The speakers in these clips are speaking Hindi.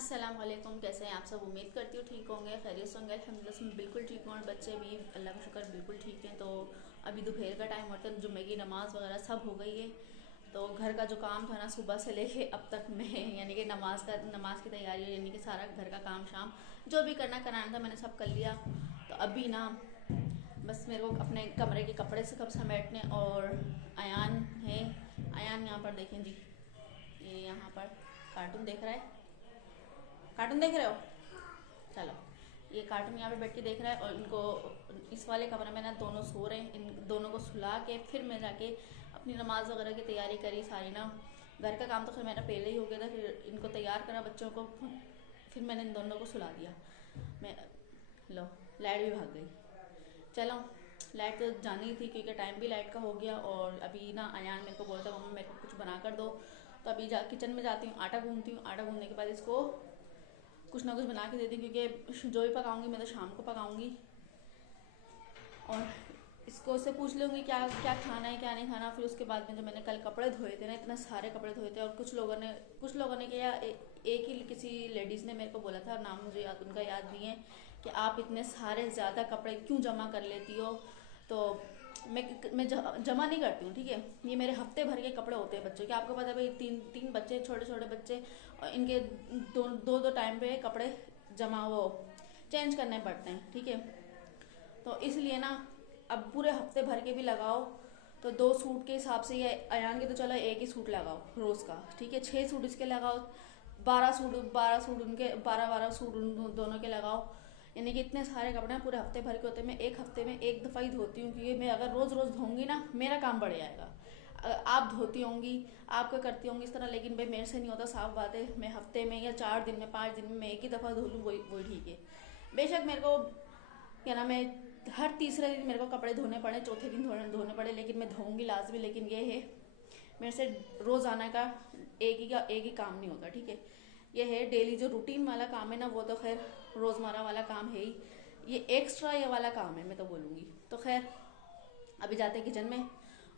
अस्सलाम वालेकुम। कैसे हैं आप सब? उम्मीद करती हूँ ठीक होंगे, खैरियत से होंगे। अल्हम्दुलिल्लाह मैं बिल्कुल ठीक हूँ और बच्चे भी अल्लाह का शुक्र बिल्कुल ठीक हैं। तो अभी दोपहर का टाइम होता है, जुम्मे की नमाज़ वगैरह सब हो गई है। तो घर का जो काम था ना सुबह से लेके अब तक मैं यानी कि नमाज की तैयारी यानी कि सारा घर का काम शाम जो भी कराना था मैंने सब कर लिया। तो अभी ना बस मेरे को अपने कमरे के कपड़े से कब समेटने। और अयान है, अयान यहाँ पर देखें जी, ये यहाँ पर कार्टून देख रहा है। कार्टून देख रहे हो? चलो, ये कार्टून यहाँ पे बैठ के देख रहा है। और इनको इस वाले कमरे में ना दोनों सो रहे हैं। इन दोनों को सुला के फिर मैं जाके अपनी नमाज वगैरह की तैयारी करी सारी ना। घर का काम तो फिर मेरा पहले ही हो गया था, फिर इनको तैयार करा बच्चों को, फिर मैंने इन दोनों को सुला दिया। मैं लो, लाइट भी भाग गई। चलो, लाइट तो जानी थी क्योंकि टाइम भी लाइट का हो गया। और अभी ना अयान मेरे को बोलता मम्मा मेरे को कुछ बना कर दो। तो अभी किचन में जाती हूँ, आटा गूंथती हूँ। आटा गूंथने के बाद इसको कुछ ना कुछ बना के देती हूँ क्योंकि जो भी पकाऊंगी मैं तो शाम को पकाऊंगी। और इसको उससे पूछ लूँगी क्या क्या खाना है क्या नहीं खाना। फिर उसके बाद में जो मैंने कल कपड़े धोए थे ना, इतने सारे कपड़े धोए थे। और कुछ लोगों ने क्या एक ही किसी लेडीज़ ने मेरे को बोला था, नाम मुझे उनका याद नहीं है, कि आप इतने सारे ज़्यादा कपड़े क्यों जमा कर लेती हो। तो मैं जमा नहीं करती हूँ, ठीक है। ये मेरे हफ्ते भर के कपड़े होते हैं बच्चों के। आपको पता है भाई, तीन बच्चे, छोटे छोटे बच्चे, और इनके दो टाइम पे कपड़े चेंज करने पड़ते हैं, ठीक है। तो इसलिए ना अब पूरे हफ्ते भर के भी लगाओ तो 2 सूट के हिसाब से, ये अयान के तो चलो एक ही सूट लगाओ रोज़ का, ठीक है। 6 सूट इसके लगाओ, 12 सूट उनके, 12 सूट उन दोनों के लगाओ। यानी कि इतने सारे कपड़े पूरे हफ्ते भर के होते हैं। मैं एक हफ्ते में एक दफ़ा ही धोती हूँ क्योंकि मैं अगर रोज़ रोज़ धोऊंगी ना मेरा काम बढ़ जाएगा। आप धोती होंगी, आप क्या करती होंगी इस तरह, लेकिन भाई मेरे से नहीं होता, साफ बात है। मैं हफ्ते में या 4 दिन में 5 दिन में मैं एक ही दफ़ा धो लूँ, वही ठीक है। बेशक मेरे को क्या नाम है, हर तीसरे दिन मेरे को कपड़े धोने पड़े, चौथे दिन धोने पड़े, लेकिन मैं धोऊंगी लाजमी। लेकिन ये है मेरे से रोज़ाना का एक ही काम नहीं होता, ठीक है। ये है डेली जो रूटीन वाला काम है ना, वो तो खैर रोज़मर्रा वाला काम है ही। ये एक्स्ट्रा ये वाला काम है मैं तो बोलूँगी। तो खैर अभी जाते हैं किचन में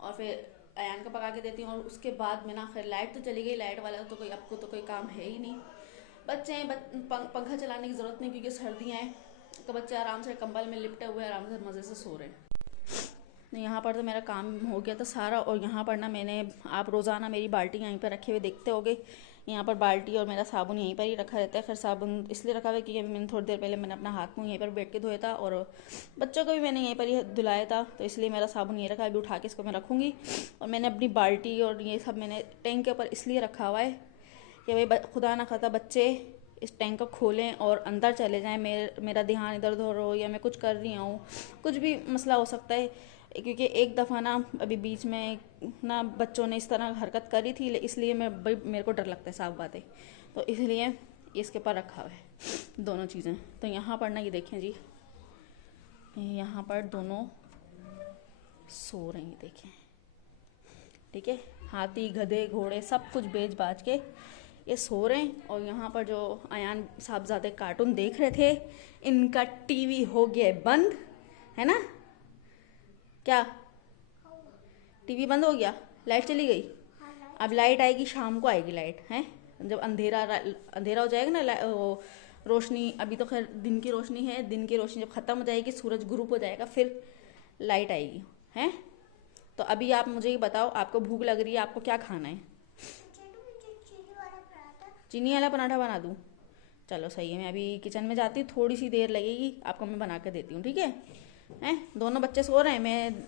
और फिर अयान का पका के देती हूँ। और उसके बाद में ना खैर लाइट तो चली गई, लाइट वाला तो आपको तो कोई काम है ही नहीं। बच्चे हैं, पंखा चलाने की ज़रूरत नहीं क्योंकि सर्दियाँ हैं। तो बच्चे आराम से कंबल में लिपटे हुए आराम से मज़े से सो रहे हैं। यहाँ पर तो मेरा काम हो गया था सारा। और यहाँ पर ना मैंने, आप रोज़ाना मेरी बाल्टी यहीं पर रखे हुए देखते होगे। यहाँ पर बाल्टी और मेरा साबुन यहीं पर ही रखा रहता है। खैर साबुन इसलिए रखा हुआ है क्योंकि मैंने थोड़ी देर पहले मैंने अपना हाथ मुँह यहीं पर बैठ के धोया था और बच्चों को भी मैंने यहीं पर ही धुलाया था। तो इसलिए मेरा साबुन यहीं रखा है। अभी उठा के इसको मैं रखूँगी। और मैंने अपनी बाल्टी और ये सब मैंने टैंक के ऊपर इसलिए रखा हुआ है कि भाई खुदा ना खाता बच्चे इस टैंक को खोलें और अंदर चले जाएं, मेरा ध्यान इधर उधर हो या मैं कुछ कर रही हूँ, कुछ भी मसला हो सकता है। क्योंकि एक दफ़ा ना अभी बीच में ना बच्चों ने इस तरह हरकत करी थी, इसलिए मेरे को डर लगता है, साफ बात है। तो इसलिए इसके ऊपर रखा हुआ है दोनों चीज़ें। तो यहाँ पर ना ये देखें जी, यहाँ पर दोनों सो रहे हैं, देखें, ठीक है। हाथी गधे घोड़े सब कुछ बेच बाज के ये सो रहे हैं। और यहाँ पर जो अयान साहबजादे कार्टून देख रहे थे, इनका टीवी हो गया बंद, है ना? क्या टीवी बंद हो गया? लाइट चली गई? अब लाइट आएगी, शाम को आएगी लाइट, है जब अंधेरा हो जाएगा ना, वो रोशनी, अभी तो खैर दिन की रोशनी है, दिन की रोशनी जब ख़त्म हो जाएगी, सूरज गुरूप हो जाएगा, फिर लाइट आएगी, है। तो अभी आप मुझे ये बताओ, आपको भूख लग रही है, आपको क्या खाना है? चीनी वाला पराठा बना दूँ? चलो सही है, मैं अभी किचन में जाती हूँ, थोड़ी सी देर लगेगी, आपको मैं बना के देती हूँ, ठीक है। हैं, दोनों बच्चे सो रहे हैं, मैं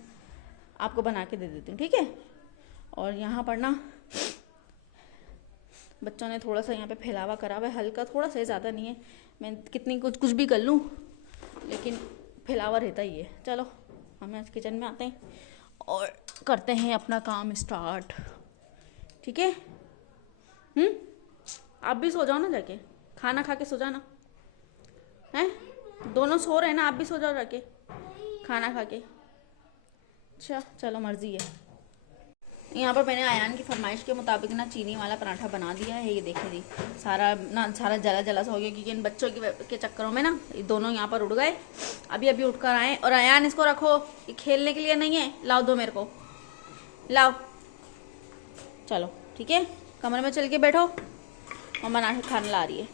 आपको बना के दे देती हूँ, ठीक है। और यहाँ पर ना बच्चों ने थोड़ा सा यहाँ पे फैलावा करा हुआ है, हल्का थोड़ा सा, ज़्यादा नहीं है। मैं कितनी कुछ भी कर लूँ लेकिन फैलावा रहता ही है। चलो हम आज किचन में आते हैं और करते हैं अपना काम स्टार्ट, ठीक है। आप भी सो जाओ ना, जाके खाना खा के सो जाना, हैं। दोनों सो रहे हैं ना, आप भी सो जाओ जाके खाना खा के। अच्छा चलो, मर्जी है। यहाँ पर मैंने अयान की फरमाइश के मुताबिक ना चीनी वाला पराठा बना दिया है। ये देखें जी, सारा जला सा हो गया क्योंकि इन बच्चों के चक्करों में ना ये दोनों यहाँ पर उड़ गए। अभी उठ कर आए। और अयान इसको रखो, ये खेलने के लिए नहीं है, लाओ दो मेरे को, लाओ। चलो ठीक है, कमरे में चल के बैठो, मम्मा खाना ला रही है।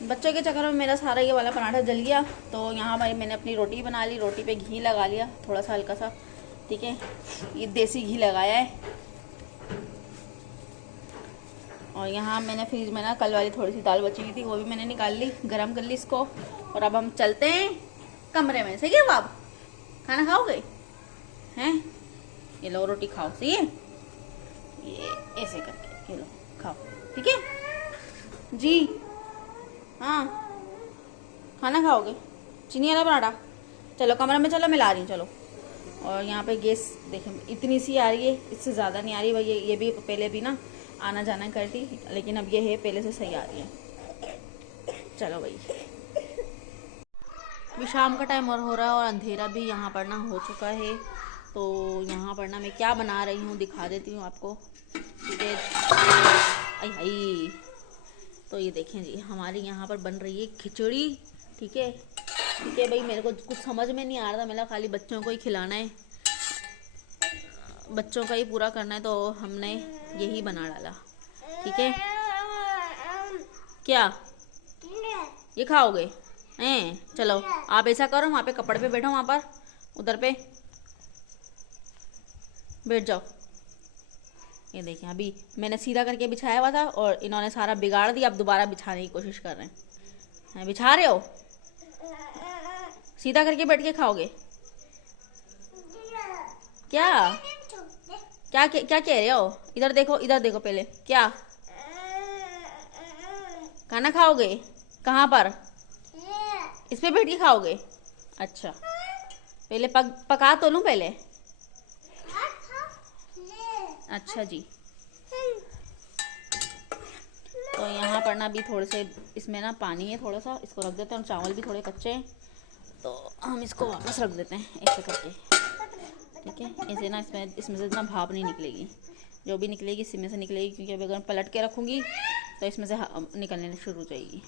बच्चों के चक्कर में मेरा सारा ये वाला पराठा जल गया। तो यहाँ भाई मैंने अपनी रोटी बना ली, रोटी पे घी लगा लिया थोड़ा सा हल्का सा, ठीक है, ये देसी घी लगाया है। और यहाँ मैंने फ्रिज में ना कल वाली थोड़ी सी दाल बची हुई थी, वो भी मैंने निकाल ली, गरम कर ली इसको। और अब हम चलते हैं कमरे में। सही है बाप, खाना खाओगे हैं? ये लो रोटी खाओ, सही है, ये ऐसे करके ये लो खाओ, ठीक है जी। हाँ खाना खाओगे, चीनी वाला पराठा। चलो कमरे में चलो, मैं ला रही हूँ, चलो। और यहाँ पे गैस देखें इतनी सी आ रही है, इससे ज़्यादा नहीं आ रही भाई। ये भी पहले भी ना आना जाना करती, लेकिन अब ये है पहले से सही आ रही है। चलो भाई, अभी शाम का टाइम और हो रहा है और अंधेरा भी यहाँ पर ना हो चुका है। तो यहाँ पर ना मैं क्या बना रही हूँ दिखा देती हूँ आपको, ठीक है। आई हाई, तो ये देखें जी, हमारी यहाँ पर बन रही है खिचड़ी, ठीक है, ठीक है भाई। मेरे को कुछ समझ में नहीं आ रहा था, मेरा खाली बच्चों को ही खिलाना है, बच्चों का ही पूरा करना है, तो हमने यही बना डाला, ठीक है। क्या ये खाओगे हैं? चलो आप ऐसा करो, वहाँ पे कपड़े पे बैठो, वहाँ पर उधर पे बैठ जाओ। ये देखिए अभी मैंने सीधा करके बिछाया हुआ था और इन्होंने सारा बिगाड़ दिया, अब दोबारा बिछाने की कोशिश कर रहे हैं। बिछा रहे हो, सीधा करके बैठ के खाओगे क्या? क्या क्या कह रहे हो? इधर देखो, इधर देखो पहले, क्या खाना खाओगे? कहाँ पर? इस पे बैठ के खाओगे? अच्छा पहले पका तो लूं पहले। अच्छा जी। तो यहाँ पर ना अभी थोड़े से इसमें ना पानी है थोड़ा सा, इसको रख देते हैं। और चावल भी थोड़े कच्चे हैं, तो हम इसको वापस रख देते हैं ऐसे करके, ठीक है। ऐसे ना इसमें से ना भाप नहीं निकलेगी, जो भी निकलेगी इसी में से निकलेगी, क्योंकि अभी अगर पलट के रखूँगी तो इसमें से निकलने शुरू हो जाएगी।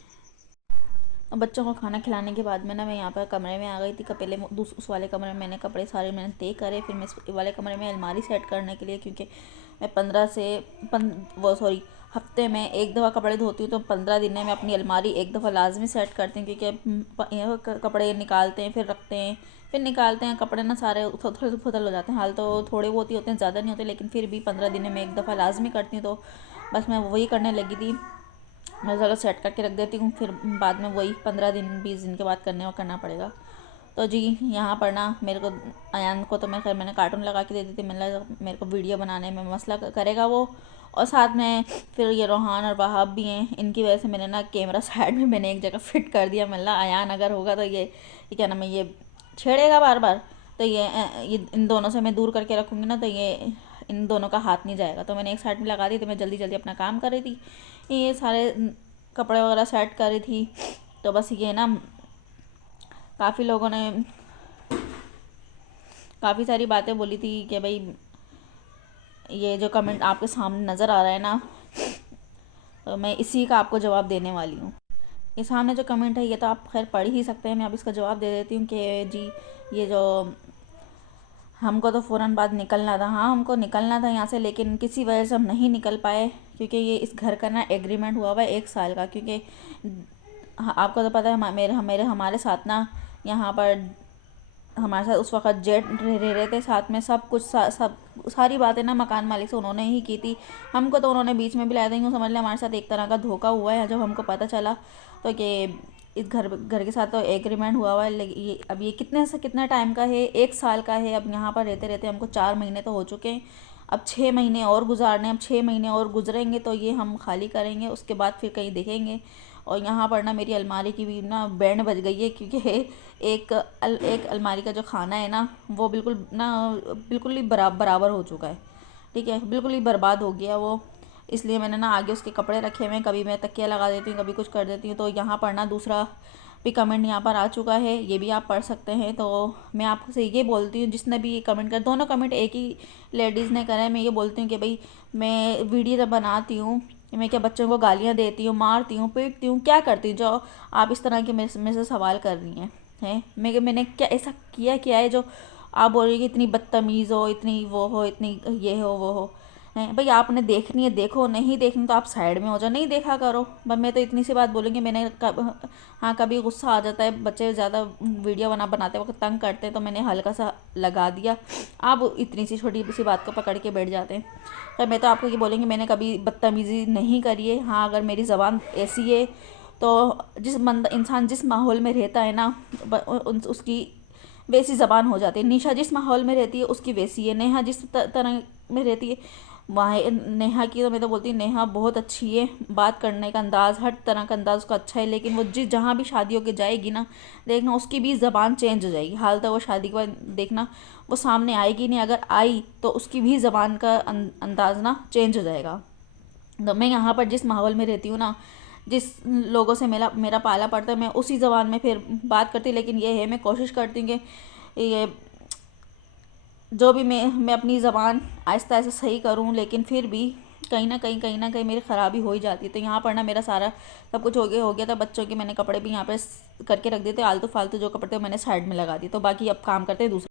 और बच्चों को खाना खिलाने के बाद में ना मैं यहाँ पर कमरे में आ गई थी। पहले उस वाले कमरे में मैंने कपड़े सारे मैंने तय करे, फिर मैं इस वाले कमरे में अलमारी सेट करने के लिए, क्योंकि मैं 15 से हफ्ते में एक दफ़ा कपड़े धोती हूँ, तो 15 दिन में मैं अपनी अलमारी एक दफ़ा लाजमी सेट करती हूँ, क्योंकि कपड़े निकालते हैं फिर रखते हैं फिर निकालते हैं, कपड़े ना सारे उथल पुथल हो जाते हैं। हाल तो थोड़े बहुत ही होते हैं, ज़्यादा नहीं होते, लेकिन फिर भी 15 दिन में एक दफ़ा लाजमी करती हूँ। तो बस मैं वही करने लगी थी, मैं ज़रा सेट करके रख देती हूँ, फिर बाद में वही 15 दिन 20 दिन के बाद करना पड़ेगा। तो जी यहाँ पर ना मेरे को अयान को तो मैंने कार्टून लगा के दे दी थी, मेरे को वीडियो बनाने में मसला करेगा वो। और साथ में फिर ये रोहान और वहाब भी हैं, इनकी वजह से मैंने ना कैमरा साइड में मैंने एक जगह फिट कर दिया। मतलब अयान अगर होगा तो ये क्या नाम है, ये छेड़ेगा बार बार, तो ये इन दोनों से मैं दूर करके रखूँगी ना, तो ये इन दोनों का हाथ नहीं जाएगा। तो मैंने एक साइड में लगा दी, तो मैं जल्दी जल्दी अपना काम कर रही थी, ये सारे कपड़े वगैरह सेट कर रही थी। तो बस ये ना काफ़ी लोगों ने काफ़ी सारी बातें बोली थी कि भाई ये जो कमेंट आपके सामने नज़र आ रहा है ना, तो मैं इसी का आपको जवाब देने वाली हूँ। ये सामने जो कमेंट है ये तो आप खैर पढ़ ही सकते हैं, मैं अब इसका जवाब दे देती हूँ कि जी ये जो हमको तो फ़ौरन बाद निकलना था, हाँ हमको निकलना था यहाँ से, लेकिन किसी वजह से हम नहीं निकल पाए, क्योंकि ये इस घर का ना एग्रीमेंट हुआ हुआ है 1 साल का। क्योंकि आपको तो पता है हमारे साथ ना यहाँ पर हमारे साथ उस वक्त जेठ रह रहे थे साथ में, सब कुछ सब सारी बातें ना मकान मालिक से उन्होंने ही की थी। हमको तो उन्होंने बीच में भी लाया था, यूँ समझ लें हमारे साथ एक तरह का धोखा हुआ है जब हमको पता चला। तो कि इस घर के साथ तो एग्रीमेंट हुआ हुआ है, लेकिन ये अब ये कितना टाइम का है, 1 साल का है। अब यहाँ पर रहते रहते हमको 4 महीने तो हो चुके हैं, अब 6 महीने और गुजारने, अब 6 महीने और गुजरेंगे तो ये हम खाली करेंगे, उसके बाद फिर कहीं देखेंगे। और यहाँ पर ना मेरी अलमारी की भी ना बैंड बज गई है, क्योंकि एक अलमारी का जो खाना है ना वो बिल्कुल ही बराबर हो चुका है, ठीक है, बिल्कुल ही बर्बाद हो गया वो। इसलिए मैंने ना आगे उसके कपड़े रखे हुए हैं, कभी मैं तकिया लगा देती हूँ, कभी कुछ कर देती हूँ। तो यहाँ पर ना दूसरा भी कमेंट यहाँ पर आ चुका है, ये भी आप पढ़ सकते हैं। तो मैं आपसे ये बोलती हूँ, जिसने भी कमेंट कर, दोनों कमेंट एक ही लेडीज़ ने करे, मैं ये बोलती हूँ कि भाई मैं वीडियो जब बनाती हूँ, मैं क्या बच्चों को गालियाँ देती हूँ, मारती हूँ, पीटती हूँ, क्या करती हूँ जो आप इस तरह के मेरे से सवाल कर रही हैं? मैंने क्या ऐसा किया है जो आप बोल रही है कि इतनी बदतमीज़ हो, इतनी वो हो, इतनी ये हो वो हो, हैं भाई, आपने देखनी है देखो, नहीं देखनी तो आप साइड में हो जाओ, नहीं देखा करो। बस मैं तो इतनी सी बात बोलूँगी। मैंने हाँ कभी गुस्सा आ जाता है, बच्चे ज़्यादा वीडियो बनाते वक्त तंग करते हैं तो मैंने हल्का सा लगा दिया। आप इतनी सी छोटी सी बात को पकड़ के बैठ जाते हैं। तो मैं तो आपको ये बोलेंगी, मैंने कभी बदतमीज़ी नहीं करी है। हाँ अगर मेरी ज़बान ऐसी है तो इंसान जिस माहौल में रहता है ना उसकी वैसी ज़बान हो जाती है। निशा जिस माहौल में रहती है उसकी वैसी है। नेहा जिस तरह में रहती है वहाँ नेहा की तो मैं तो बोलती हूँ नेहा बहुत अच्छी है। बात करने का अंदाज़, हर तरह का अंदाज़ उसका अच्छा है। लेकिन वो जहाँ भी शादी होके जाएगी ना, देखना उसकी भी ज़बान चेंज हो जाएगी। हाल तो वो शादी के बाद देखना वो सामने आएगी नहीं, अगर आई तो उसकी भी ज़बान का अंदाज़ ना चेंज हो जाएगा। तो मैं यहाँ पर जिस माहौल में रहती हूँ ना, जिस लोगों से मेरा पाला पड़ता है, मैं उसी ज़बान में फिर बात करती। लेकिन ये है, मैं कोशिश करती हूँ कि ये जो भी मैं अपनी ज़बान आहिस्ता आहिस्ता सही करूँ। लेकिन फिर भी कहीं ना कहीं मेरी ख़राबी हो ही जाती है। तो यहाँ पर ना मेरा सारा सब कुछ हो गया था। बच्चों के मैंने कपड़े भी यहाँ पे करके रख दिए थे, आलतू फालतू जो कपड़े थे मैंने साइड में लगा दिए। तो बाकी अब काम करते हैं दूसरा।